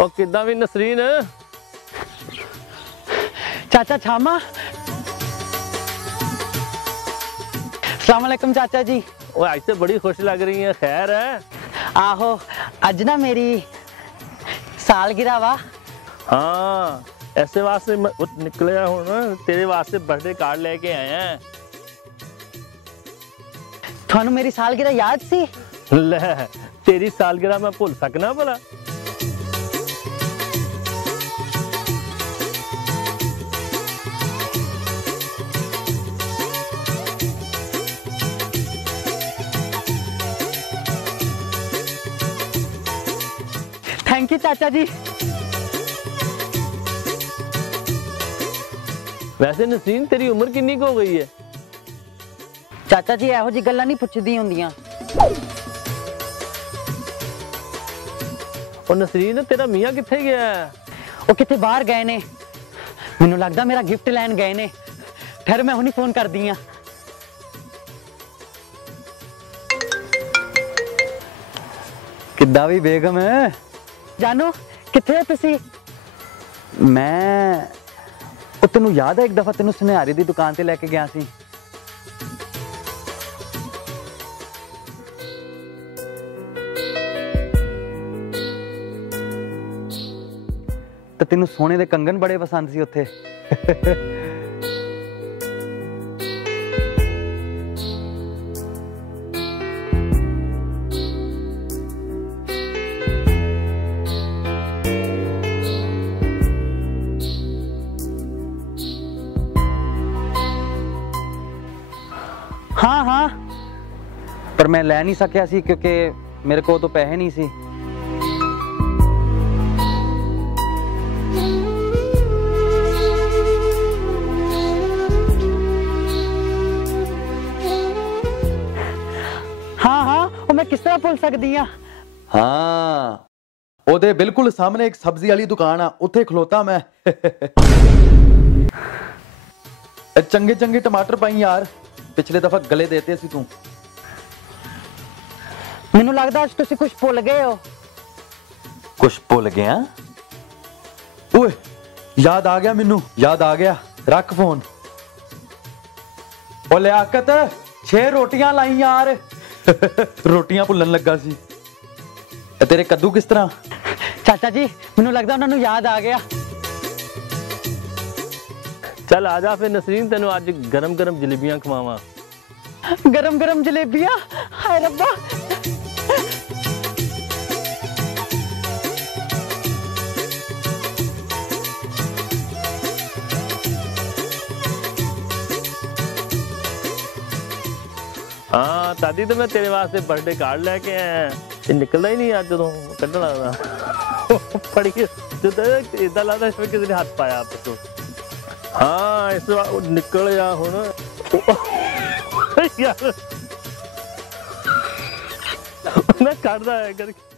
ओ किदा भी नसरीन चाचा छामा। अस्सलाम वालेकुम चाचा जी। ओ आज तो बड़ी खुश लग रही है, खैर है? आहो अज ना मेरी सालगिरह वा। हाँ ऐसे वास्ते निकले हूं ना, तेरे वास्ते बर्थडे कार्ड लेके आए हैं। थानू मेरी सालगिरह याद सी? ले तेरी सालगिरह मैं भूल सकना भला? थैंक यू चाचा जी। वैसे नसरीन तेरी उम्र कितनी हो गई है? चाचा जी एहो जी गल्लां नहीं पुछदी हुंदियां। और नसरीन तेरा मियां किथे गया है? वो किथे बाहर गए ने, मैनू लगदा मेरा गिफ्ट लैन गए ने। फिर मैं हुणी फोन कर दी। किद्दां वी बेगम जानू किथे हो तुसी? मैं तेनू याद है एक दफा तेनू सुनिहारी दी दुकान ते लेके गया सी। ते तेनू सोने दे कंगन बड़े पसंद सी उत्थे। हाँ हाँ पर मैं लै नहीं सकिया सी क्योंकि मेरे को तो पैसे नहीं सी। हाँ हाँ वो मैं किस तरह भूल सकती हाँ। हाँ ओदे बिल्कुल सामने एक सब्जी वाली दुकान आ, उत्थे खलोता मैं। चंगे चंगे टमाटर पाई यार, पिछले दफा गले देते सी तू। मैनू लगदा अज तुसी कुछ भुल गए हो। कुछ भुल गया? ओए याद आ गया, मैनू याद आ गया। रख फोन। ओ लियाकत 6 रोटियां लाई यार। रोटियां भुलन लगा सी। तेरे कद्दू किस तरह? चाचा जी मैनू लगदा उन्हां नू याद आ गया। चल आजा फिर नसरीन, तेनू आज गरम गरम जलेबियां खवावां। गरम गरम जलेबियां? हाय रब्बा। हाँ दादी तो मैं तेरे वास्ते बर्थडे कार्ड लेके आया। ये निकलदा ही नहीं अज जो कड्ढण लगदा। पड़ी इदा लगदा इसमें किसी ने हाथ पाया आप तो। हाँ इस निकल जा हुण यार। मैं करदा है करके।